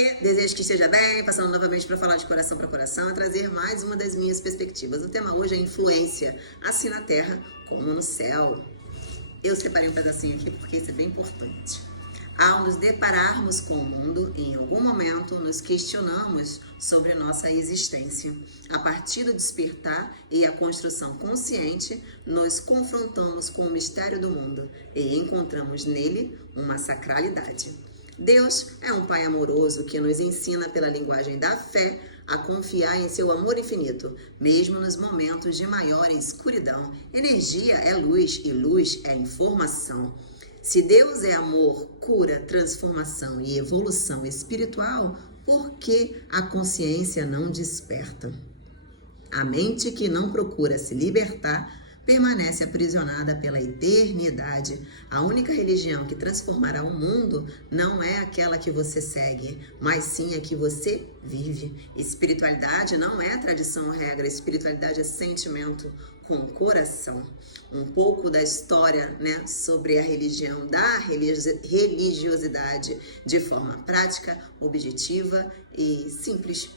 Oiê, desejo que esteja bem, passando novamente para falar de coração para coração e trazer mais uma das minhas perspectivas. O tema hoje é influência, assim na terra como no céu. Eu separei um pedacinho aqui porque isso é bem importante. Ao nos depararmos com o mundo, em algum momento nos questionamos sobre nossa existência. A partir do despertar e a construção consciente, nos confrontamos com o mistério do mundo e encontramos nele uma sacralidade. Deus é um Pai amoroso que nos ensina pela linguagem da fé a confiar em seu amor infinito, mesmo nos momentos de maior escuridão. Energia é luz e luz é informação. Se Deus é amor, cura, transformação e evolução espiritual, por que a consciência não desperta? A mente que não procura se libertar permanece aprisionada pela eternidade. A única religião que transformará o mundo não é aquela que você segue, mas sim a que você vive. Espiritualidade não é tradição ou regra, espiritualidade é sentimento com coração. Um pouco da história, sobre a religião, da religiosidade de forma prática, objetiva e simples.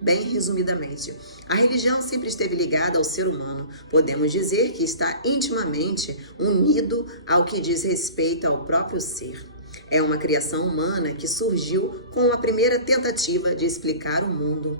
Bem resumidamente, a religião sempre esteve ligada ao ser humano. Podemos dizer que está intimamente unido ao que diz respeito ao próprio ser. É uma criação humana que surgiu com a primeira tentativa de explicar o mundo.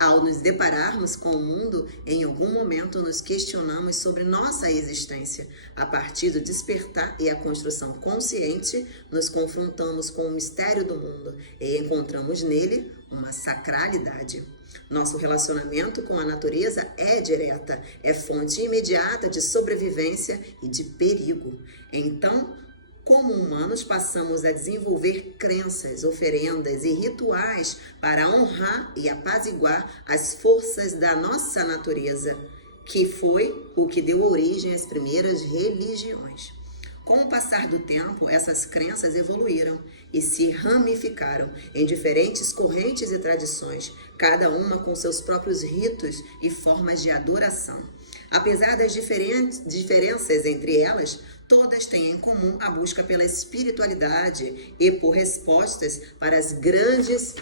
Ao nos depararmos com o mundo, em algum momento nos questionamos sobre nossa existência. A partir do despertar e a construção consciente, nos confrontamos com o mistério do mundo e encontramos nele uma sacralidade. Nosso relacionamento com a natureza é direta, é fonte imediata de sobrevivência e de perigo. Então, como humanos, passamos a desenvolver crenças, oferendas e rituais para honrar e apaziguar as forças da nossa natureza, que foi o que deu origem às primeiras religiões. Com o passar do tempo, essas crenças evoluíram e se ramificaram em diferentes correntes e tradições, cada uma com seus próprios ritos e formas de adoração. Apesar das diferenças entre elas, todas têm em comum a busca pela espiritualidade e por respostas para as grandes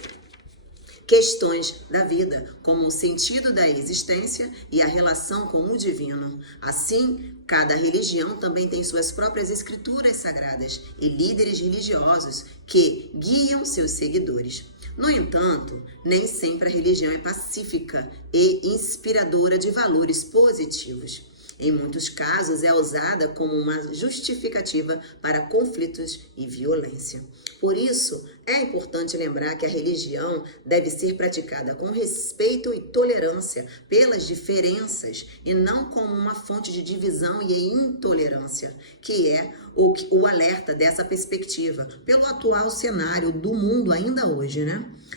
questões da vida, como o sentido da existência e a relação com o divino. Assim, cada religião também tem suas próprias escrituras sagradas e líderes religiosos que guiam seus seguidores. No entanto, nem sempre a religião é pacífica e inspiradora de valores positivos. Em muitos casos, é usada como uma justificativa para conflitos e violência. Por isso, é importante lembrar que a religião deve ser praticada com respeito e tolerância pelas diferenças e não como uma fonte de divisão e intolerância, que é o alerta dessa perspectiva pelo atual cenário do mundo ainda hoje,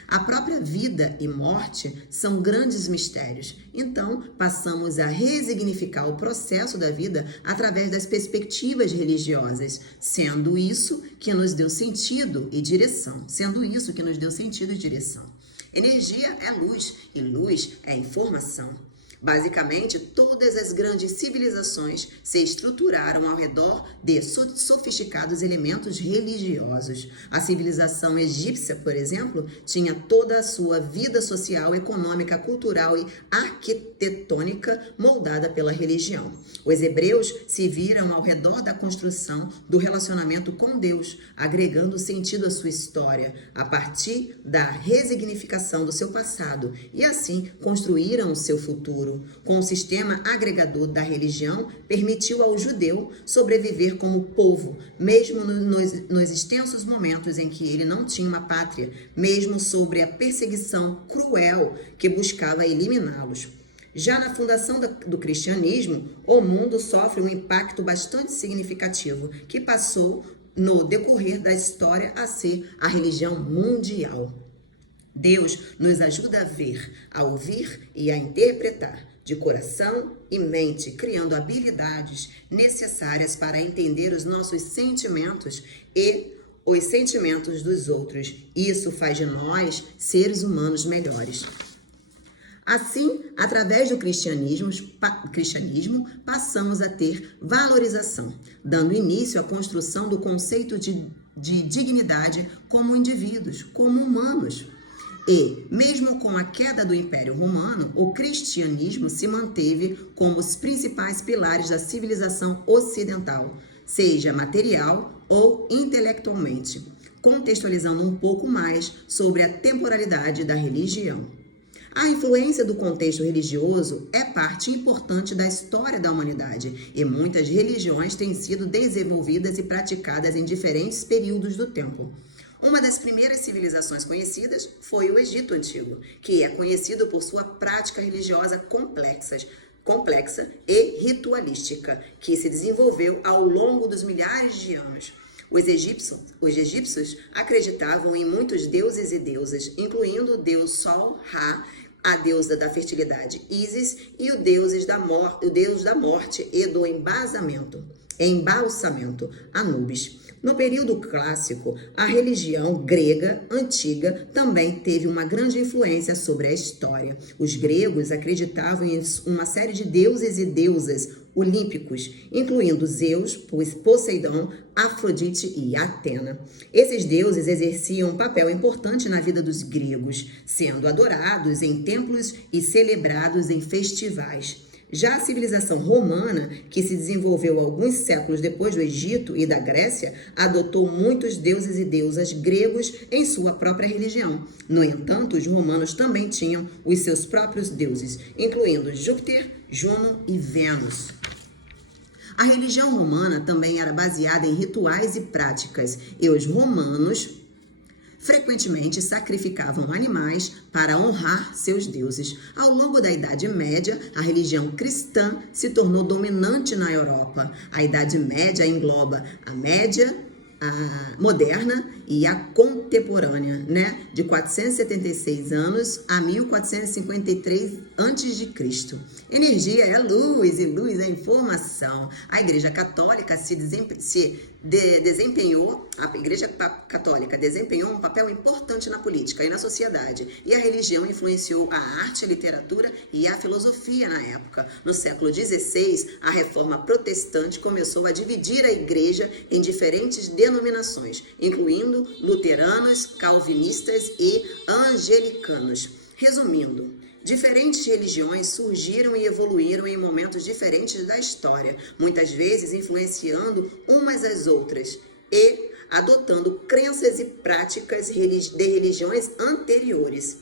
A própria vida e morte são grandes mistérios. Então, passamos a resignificar o processo da vida através das perspectivas religiosas, sendo isso que nos deu sentido e direção. Energia é luz e luz é informação. Basicamente, todas as grandes civilizações se estruturaram ao redor de sofisticados elementos religiosos. A civilização egípcia, por exemplo, tinha toda a sua vida social, econômica, cultural e arquitetônica moldada pela religião. Os hebreus se viram ao redor da construção do relacionamento com Deus, agregando sentido à sua história, a partir da resignificação do seu passado, e assim construíram o seu futuro. Com o sistema agregador da religião, permitiu ao judeu sobreviver como povo, mesmo nos extensos momentos em que ele não tinha uma pátria, mesmo sobre a perseguição cruel que buscava eliminá-los. Já na fundação do cristianismo, o mundo sofre um impacto bastante significativo, que passou, no decorrer da história, a ser a religião mundial. Deus nos ajuda a ver, a ouvir e a interpretar de coração e mente, criando habilidades necessárias para entender os nossos sentimentos e os sentimentos dos outros. Isso faz de nós seres humanos melhores. Assim, através do cristianismo, passamos a ter valorização, dando início à construção do conceito de de dignidade como indivíduos, como humanos. E, mesmo com a queda do Império Romano, o cristianismo se manteve como os principais pilares da civilização ocidental, seja material ou intelectualmente, contextualizando um pouco mais sobre a temporalidade da religião. A influência do contexto religioso é parte importante da história da humanidade e muitas religiões têm sido desenvolvidas e praticadas em diferentes períodos do tempo. Uma das primeiras civilizações conhecidas foi o Egito Antigo, que é conhecido por sua prática religiosa complexa e ritualística, que se desenvolveu ao longo dos milhares de anos. Os egípcios acreditavam em muitos deuses e deusas, incluindo o deus Sol, Ra, a deusa da fertilidade, Ísis, e o deus da morte e do embalsamento, Anubis. No período clássico, a religião grega antiga também teve uma grande influência sobre a história. Os gregos acreditavam em uma série de deuses e deusas olímpicos, incluindo Zeus, Poseidon, Afrodite e Atena. Esses deuses exerciam um papel importante na vida dos gregos, sendo adorados em templos e celebrados em festivais. Já a civilização romana, que se desenvolveu alguns séculos depois do Egito e da Grécia, adotou muitos deuses e deusas gregos em sua própria religião. No entanto, os romanos também tinham os seus próprios deuses, incluindo Júpiter, Juno e Vênus. A religião romana também era baseada em rituais e práticas, e os romanos frequentemente sacrificavam animais para honrar seus deuses. Ao longo da Idade Média, a religião cristã se tornou dominante na Europa. A Idade Média engloba a moderna e a contemporânea, de 476 anos a 1453 a.C. Energia é luz e luz é informação. A Igreja Católica desempenhou um papel importante na política e na sociedade, e a religião influenciou a arte, a literatura e a filosofia na época. No século XVI, a Reforma Protestante começou a dividir a Igreja em diferentes denominações, incluindo luteranos, calvinistas e angelicanos. Resumindo, diferentes religiões surgiram e evoluíram em momentos diferentes da história, muitas vezes influenciando umas às outras e adotando crenças e práticas de religiões anteriores.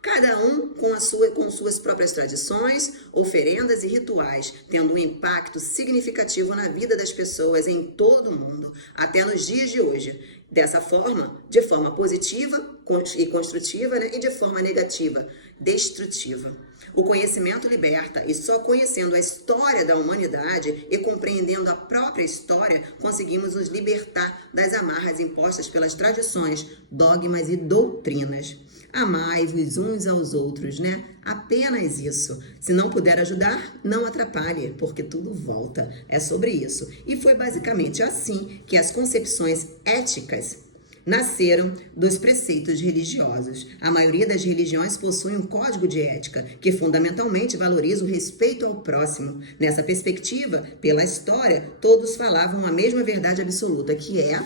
Cada um com suas próprias tradições, oferendas e rituais, tendo um impacto significativo na vida das pessoas em todo o mundo, até nos dias de hoje. Dessa forma, de forma positiva e construtiva, e de forma negativa, destrutiva. O conhecimento liberta, e só conhecendo a história da humanidade e compreendendo a própria história, conseguimos nos libertar das amarras impostas pelas tradições, dogmas e doutrinas. Amai-vos uns aos outros, Apenas isso. Se não puder ajudar, não atrapalhe, porque tudo volta. É sobre isso. E foi basicamente assim que as concepções éticas nasceram dos preceitos religiosos. A maioria das religiões possui um código de ética que fundamentalmente valoriza o respeito ao próximo. Nessa perspectiva, pela história, todos falavam a mesma verdade absoluta, que é: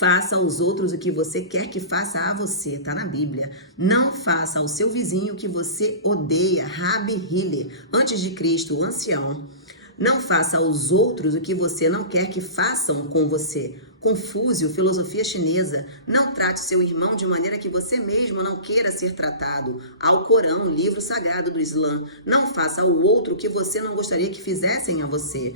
faça aos outros o que você quer que faça a você. Está na Bíblia. Não faça ao seu vizinho o que você odeia. Rabi Hillel, antes de Cristo, o ancião. Não faça aos outros o que você não quer que façam com você. Confúcio, filosofia chinesa. Não trate seu irmão de maneira que você mesmo não queira ser tratado. Alcorão, livro sagrado do Islã. Não faça ao outro o que você não gostaria que fizessem a você.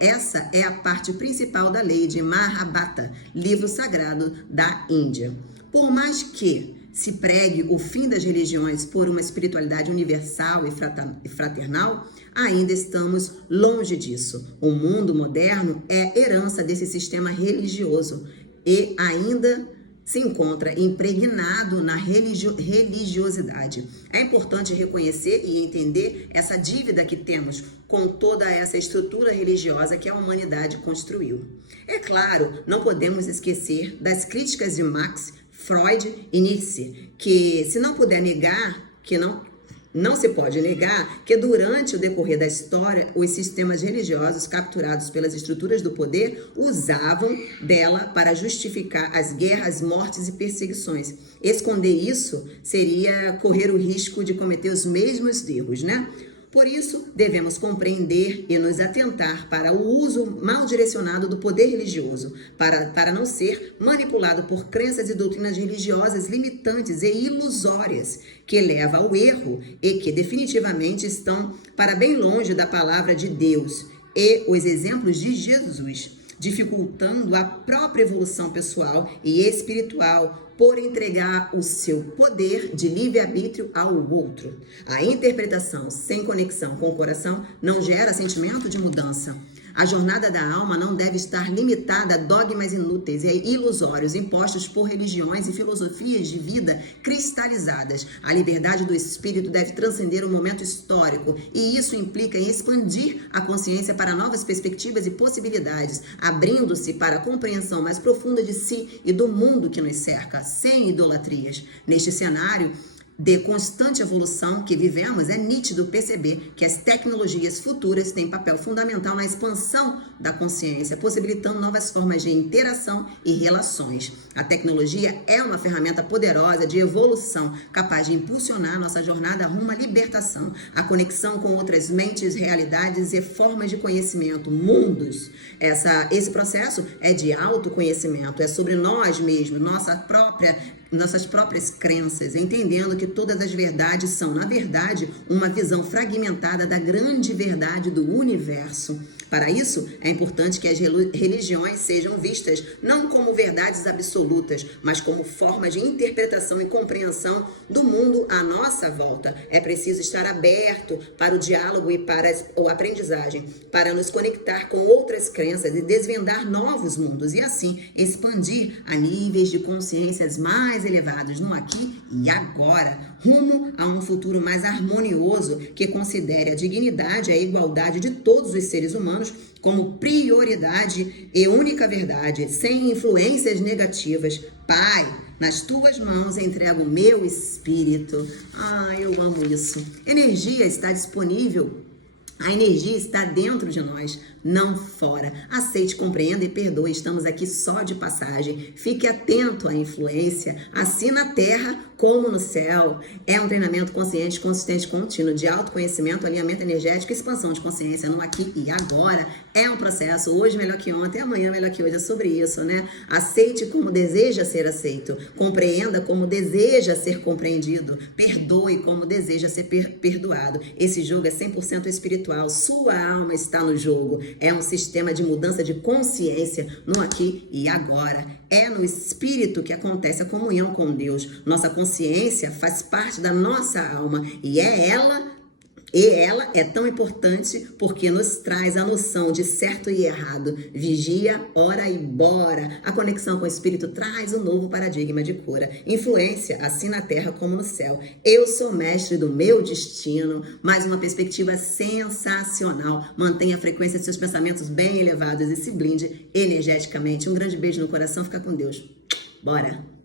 Essa é a parte principal da lei de Mahabharata, livro sagrado da Índia. Por mais que se pregue o fim das religiões por uma espiritualidade universal e fraternal, ainda estamos longe disso. O mundo moderno é herança desse sistema religioso e ainda se encontra impregnado na religiosidade. É importante reconhecer e entender essa dívida que temos com toda essa estrutura religiosa que a humanidade construiu. É claro, não podemos esquecer das críticas de Marx, Freud e Nietzsche, que se não puder negar que não Não se pode negar que durante o decorrer da história, os sistemas religiosos capturados pelas estruturas do poder usavam dela para justificar as guerras, mortes e perseguições. Esconder isso seria correr o risco de cometer os mesmos erros, né? Por isso, devemos compreender e nos atentar para o uso mal direcionado do poder religioso, para não ser manipulado por crenças e doutrinas religiosas limitantes e ilusórias, que levam ao erro e que definitivamente estão para bem longe da palavra de Deus e os exemplos de Jesus, dificultando a própria evolução pessoal e espiritual por entregar o seu poder de livre-arbítrio ao outro. A interpretação sem conexão com o coração não gera sentimento de mudança. A jornada da alma não deve estar limitada a dogmas inúteis e ilusórios impostos por religiões e filosofias de vida cristalizadas. A liberdade do espírito deve transcender o momento histórico, e isso implica em expandir a consciência para novas perspectivas e possibilidades, abrindo-se para a compreensão mais profunda de si e do mundo que nos cerca, sem idolatrias. Neste cenário de constante evolução que vivemos, é nítido perceber que as tecnologias futuras têm papel fundamental na expansão da consciência, possibilitando novas formas de interação e relações. A tecnologia é uma ferramenta poderosa de evolução, capaz de impulsionar nossa jornada rumo à libertação, a conexão com outras mentes, realidades e formas de conhecimento, mundos. Esse processo é de autoconhecimento, é sobre nós mesmos, nossas próprias crenças, entendendo que todas as verdades são, na verdade, uma visão fragmentada da grande verdade do universo. Para isso, é importante que as religiões sejam vistas não como verdades absolutas, mas como formas de interpretação e compreensão do mundo à nossa volta. É preciso estar aberto para o diálogo e para a aprendizagem, para nos conectar com outras crenças e desvendar novos mundos, e assim expandir a níveis de consciências mais elevados no aqui e agora, rumo a um futuro mais harmonioso que considere a dignidade e a igualdade de todos os seres humanos como prioridade e única verdade, sem influências negativas. Pai, nas tuas mãos entrego o meu espírito. Eu amo isso. Energia está disponível. A energia está dentro de nós, não fora. Aceite, compreenda e perdoe. Estamos aqui só de passagem. Fique atento à influência, assim na terra como no céu. É um treinamento consciente, consistente, contínuo, de autoconhecimento, alinhamento energético, expansão de consciência no aqui e agora. É um processo, hoje melhor que ontem, amanhã melhor que hoje. É sobre isso, né? Aceite como deseja ser aceito. Compreenda como deseja ser compreendido. Perdoe como deseja ser perdoado. Esse jogo é 100% espiritual. Sua alma está no jogo. É um sistema de mudança de consciência no aqui e agora. É no espírito que acontece a comunhão com Deus. Nossa consciência faz parte da nossa alma e ela é tão importante porque nos traz a noção de certo e errado. Vigia, ora e bora. A conexão com o espírito traz um novo paradigma de cura. Influência, assim na terra como no céu. Eu sou mestre do meu destino. Mais uma perspectiva sensacional. Mantenha a frequência de seus pensamentos bem elevados e se blinde energeticamente. Um grande beijo no coração. Fica com Deus. Bora!